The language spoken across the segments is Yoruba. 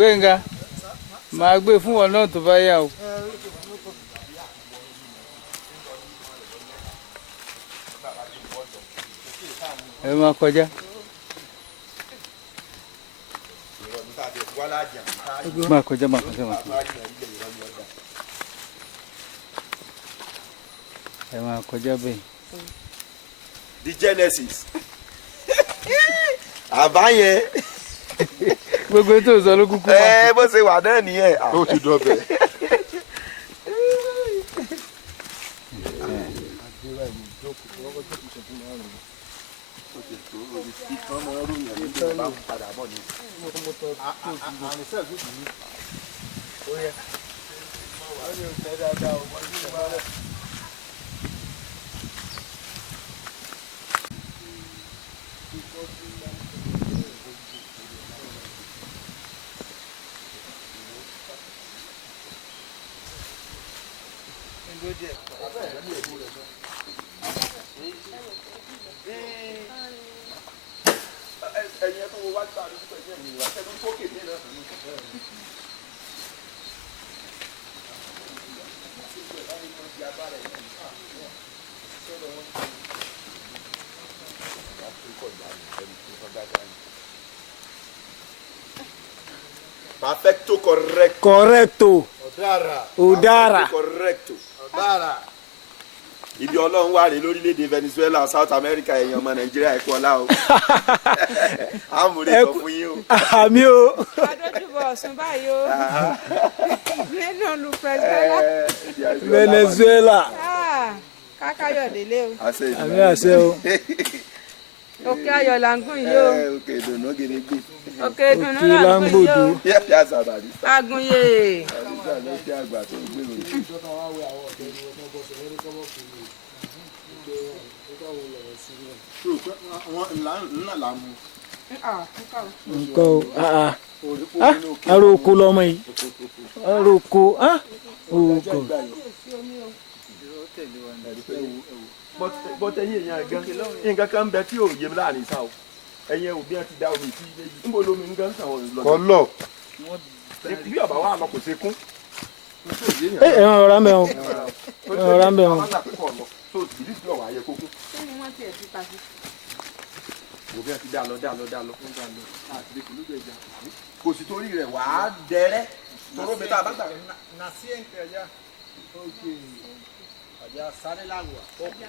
Gbénga máa gbé fún wọn náà tó bá yá o. Ẹ máa kọjá. Máa kọjá. Ẹ máa kọjá bẹ́ẹ̀. The Genesis. Àbáyẹn. Gbogbo tó sọ ló kúkú. Bó ṣe wà náà nìyẹn. Ó ti dọ̀bẹ̀. Perfecto, correcto. Correcto. Udara. Correcto. Ibi Ọlọ́run wà ní lórílẹ̀-èdè Venezuela, South America, èèyàn ọmọ Nàìjíríà ẹ̀kọ́ ọlá o. Àmúre sọ fún yín o. Àmì o. Adójúbọ̀ ọ̀sùn báyìí o. Nínú olú pẹ̀sìdẹ́lá. Venezuela. Kákáyọ̀délé o. Àmì àṣẹ o. Òkè ayọ̀ là ń gùn yìí o. Òkè ìdùnnú gidi gbé. Òkè ìdùnnú là ń gùn yìí o. Yá sábàdí. Agunye. Àdúgbò ló ṣe àgbà tó gbé o. Nǹkan o. Aró oko lọmọ yìí. Aró oko. Ogo. Bọ́tẹ́ yín èèyàn gan nǹkan kan bẹ tí ò yé mi láàrin sáà o ẹ̀yin òbí ẹ ti da omi sí ilé yìí níbo lomi ń gán sàwọn lọ. Kọ́lọ̀. Bí ọ̀bà wà lọ kò ṣe kún. Ẹ̀rọ ọ̀rá mẹ́ o. Ọ̀rá mẹ́ o. So ìdí tí ọ̀wà ayẹ kókó. Òbí ẹ ti dá lọ. Kò sì torí rẹ̀ wà á dẹrẹ́ toró mi tá a bá gbà.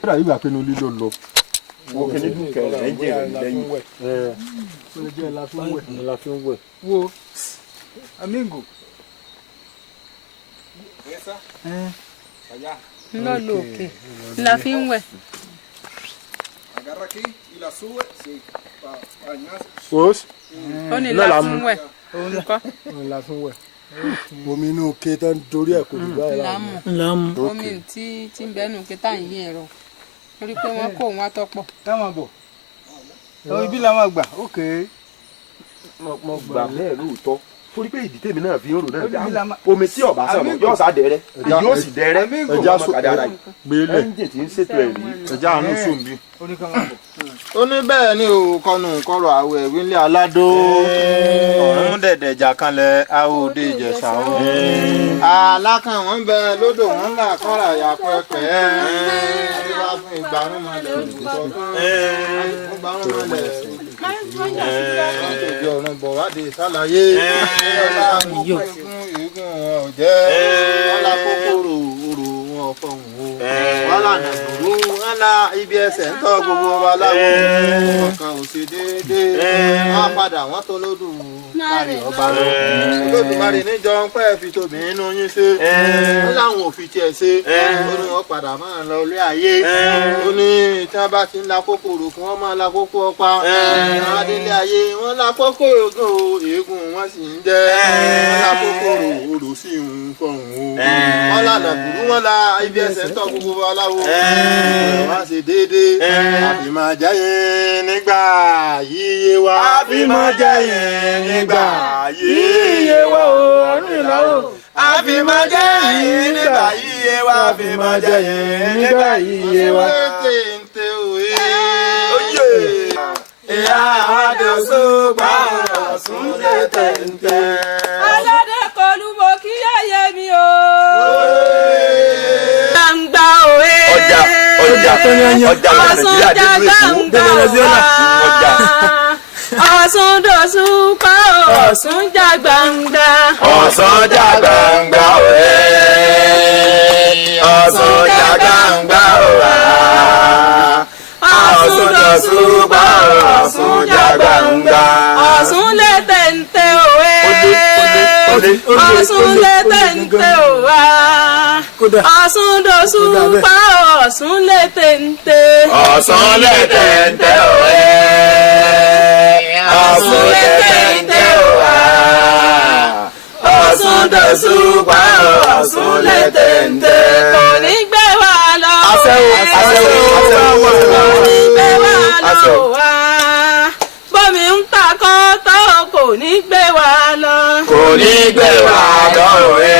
Kódà yìí gbà pé inú lílo lọ. Wo kìíní dùnkẹ́ rẹ̀ ń jẹ́ lẹ́yìn. La fi ń wẹ̀. Wo Amingo. Ńlọ lo òkè. La fi ń wẹ̀. Wọ́s. Ó ní la fi ń wẹ̀. Nǹkan. La fi ń wẹ̀. Omi inú òkè tó ń dorí ẹ̀ kò ní báyìí Lámù. Lámù. Omi tí ń bẹ́nu kẹta ń yí ẹ̀rọ. Torí pé wọ́n kó wọn tọ́pọ̀. Táwọn bọ̀. Ibi la máa gbà. Okay. Mo gbà bẹ́ẹ̀ lóòótọ́ torí pé ìdí tèmi náà fi ń rò náà omi tí ọba sọ̀rọ̀ yóò sá dẹrẹ́ yóò sì dẹrẹ́ ẹja ọmọ kàdára yìí gbélé ẹ́ńjìn tí ń ṣètò ẹ̀ rí. ẹja àánú sùn bí. Ó ní bẹ́ẹ̀ ni o kọnu kọrọ̀ àwẹ̀ wílé aládó ọ̀run dẹ̀dẹ̀ jà kanlẹ̀ àwòdì ìjẹ̀ṣà o. Alákan wọn bẹ lódò wọn là kọ́ra ya pẹ́pẹ́ àdúrà fún ìgbàrúnmọlẹ̀ olùsọ fún ìgbàrúnmọlẹ̀ àtòjọ ọ̀run bọ̀ wádìí sálàyé ọ̀la àmúpẹ́ fún ìgún ọ̀jẹ́ ọ̀la kòkòrò òrò wọn fọ̀hún o wọ́n lànà gbòòrò wọn la ibi ẹsẹ̀ ń tọ́ gbogbo wa láwo ọkàn ò ṣe déédéé wọ́n padà wọ́n tó lódùn kárí ọba lọ Olódùmarè níjọ ń pẹ́ fi tóbi nínú yín ṣe wọ́n láwọn ò fi tiẹ̀ ṣe ó ní wọ́n padà máa lọ ilé ayé ó ní tí wọ́n bá ti ń la kòkòrò kí wọ́n máa la kókó ọ̀pá wọ́n á délé ayé wọ́n la kòkòrò gan o èégún wọ́n sì ń jẹ́ wọ́n la kòkòrò orò sì ń fọ̀hún o wọ́n lànà kúrú wọ́n la ibi ẹsẹ̀ ń tọ́ gbogbo wa láwo wọ́n á ṣe déédéé àfi máa jẹ́yìn nígbà yíyé wa àfi máa jẹ́yìn nígbà yíyé wa o ọdún ìlàwọ̀ àfi máa jẹ́yìn nígbà yíyé wa àfi máa jẹ́yìn nígbà yíyé wa. téńté òwe ìyá àdóso gbà ọ̀sùn lé téńté. Ọ̀ṣun jàgbàǹgbà ọ̀wá. Ọ̀ṣun dòṣùpá Ọ̀ṣun jàgbàǹgbà. Ọ̀ṣun jàgbàǹgbà òwe. Ọ̀ṣun jàgbàǹgbà òwá. Ọ̀ṣun dòṣùpá Ọ̀ṣun jàgbàǹgbà. Ọ̀ṣun lè tẹ̀ǹtẹ̀ òwe. Ọ̀ṣun lè tẹ̀ǹtẹ̀ òwá. Ọ̀ṣun dòṣùpá Ọ̀ṣun lè tẹ̀ǹtẹ̀. Ọ̀ṣun lè tẹ̀ǹtẹ̀ òwe. Ọ̀ṣun lè tẹ̀ǹtẹ̀ òwá. Ọ̀ṣun dòṣùpá Ọ̀ṣun lè tẹ̀ǹtẹ̀. Kò ní gbé wa lọ. Àṣẹ o, àṣẹ o, àṣẹ o. Kò ní gbé wa lọ wá. Bọ́mi ń ta kọ́tọ́ kò ní gbé wa lọ. Kò ní gbé wa lọ òwe.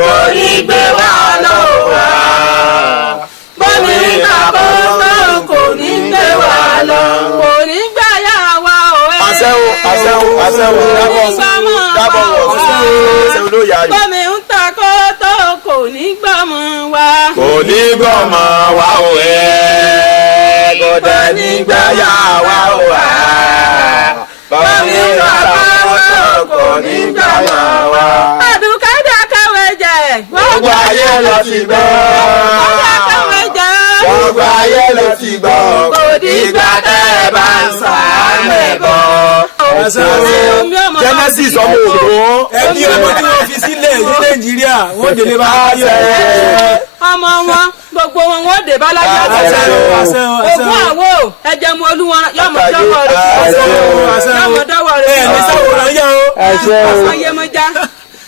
Kò ní gbé wa lọ wá. Bọ́mi ń ta kọ́tọ́ kò ní gbé wa lọ. Kò ní gbé yà wá òwe. Àṣẹ o, àṣẹ o, àṣẹ o. Dábọ̀ wọ̀ fún ṣe olóyè ayò. Bọ́mi ń ta kọ́tọ́ kò ní gbọ́mọ wa. Kò ní gbọ́mọ wa òwe. Kò dẹ̀ ní gbẹ́yà wa òwe. Bọ́mi ń ta kọ́tọ́ kò ní gbẹ́yà wa. Àdùkẹ́jà kẹwé jẹ. Gbogbo ayé lọ ti gbọ́. Àdùkẹ́jà kẹwé jẹ. Gbogbo ayé lọ ti gbọ́. Kò dìgbà tẹ́ ẹ bá ń sàánẹ̀ Genesis ọmọ òkú. ẹni ọmọ tí wọ́n fi sílẹ̀ ní Nàìjíríà wọ́n délé bá yọ ọmọ wọn gbogbo wọn wọ́n dé bá láyé àtẹ̀sẹ̀ ogún àwo ẹ̀jẹ̀ mu olúwọn yọmọ dọ́wọ́ rẹ̀ yọmọ dọ́wọ́ rẹ̀ ẹ̀ ní sáwòrán yá o. ọ̀sán yẹmọjá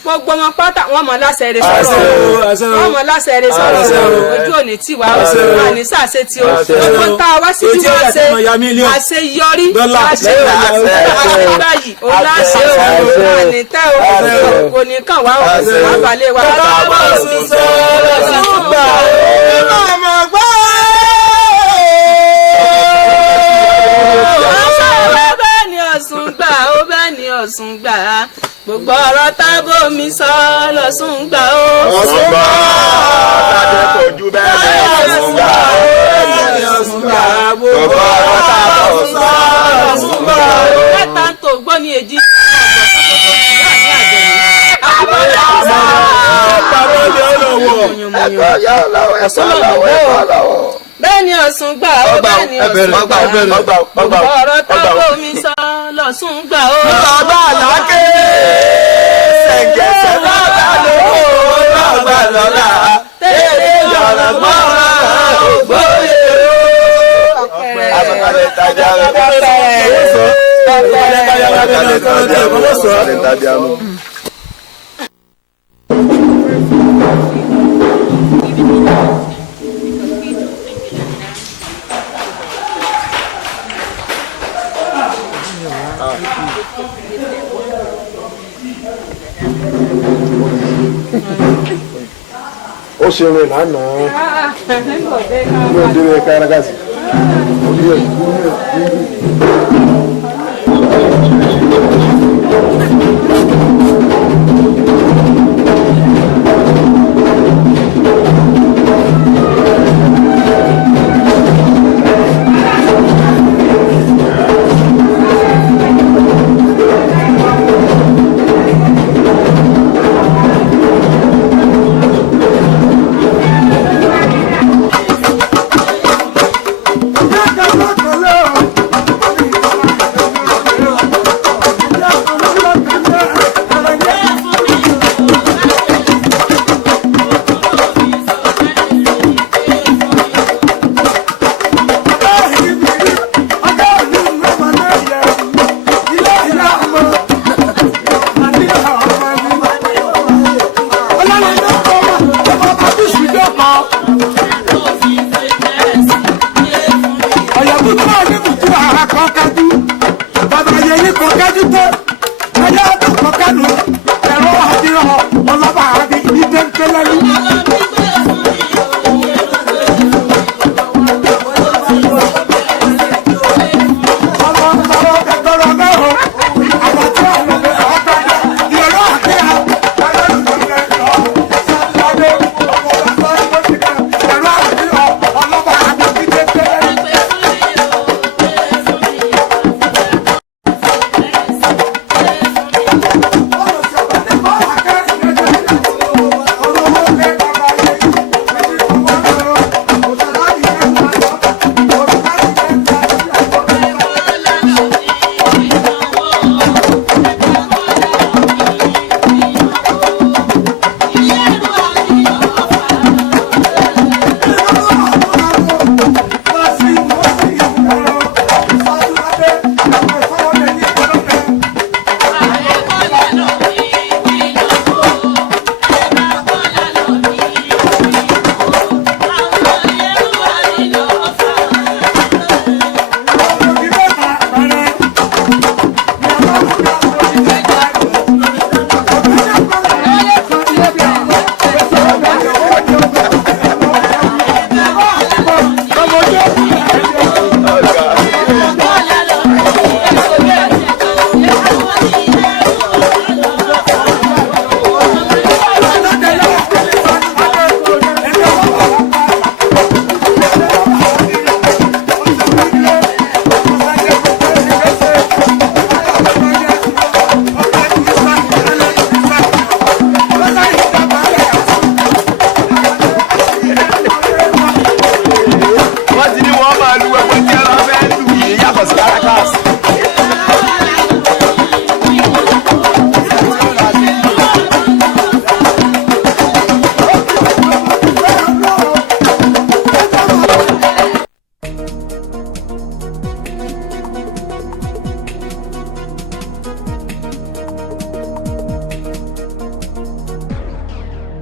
gbogbo wọn pátá wọn mọ láṣẹ rẹ sọ̀rọ̀ wọn mọ láṣẹ rẹ sọ̀rọ̀ ojú òní tí wàá wà ní sàṣẹ tí o gbogbo ń ta wá sí tí wọn ṣe àṣeyọrí àṣeyọrí o láṣẹ o àní tẹ o kò ní kàn wá o wà balẹ̀ wà. Bàbá Ọ̀ṣun sọ̀rọ̀ sọ́gbà ọmọ gbọ́. Bẹ́ẹ̀ ni Ọ̀ṣun gbà ó bẹ́ẹ̀ ni Ọ̀ṣun gbà gbogbo ọ̀rọ̀ tábò mi sọ lọ́sùn gbà ó. Ọ̀ṣun gbà tàbí kò ju bẹ́ẹ̀ ni Ọ̀ṣun gbà ó. Ọ̀ṣun gbà gbogbo ọ̀rọ̀ tábò sọ lọ́sùn gbà ó. Mẹ́ta ń tó gbọ́ ní èjì. Àbọ̀dá ọ̀sán. Pàrọ̀ ni ó lọ wọ̀. Ẹ̀kọ́ yà lọ́wọ́ ẹ̀kọ́ lọ́wọ́ ẹ̀kọ́ lọ́wọ́. Bẹ́ẹ̀ ni Ọ̀ṣun gbà ó bẹ́ẹ̀ ni Ọ̀ṣun gbà ó. Ọ̀rọ̀ tábò mi sọ lọ́sùn gbà ó. Bàbá àlákè ṣẹ̀ǹgẹ̀ṣẹ̀ bàbá lówó bàbá lọ́la tẹ̀lé lọ́la gbọ́ ògbóye o. Àbàkálẹ̀ ìtajà rẹ̀ bá sọ. Àbàkálẹ̀ ìtajà rẹ̀ bá sọ. ó ṣe rìn lánàá ní òde rẹ̀ kárakási.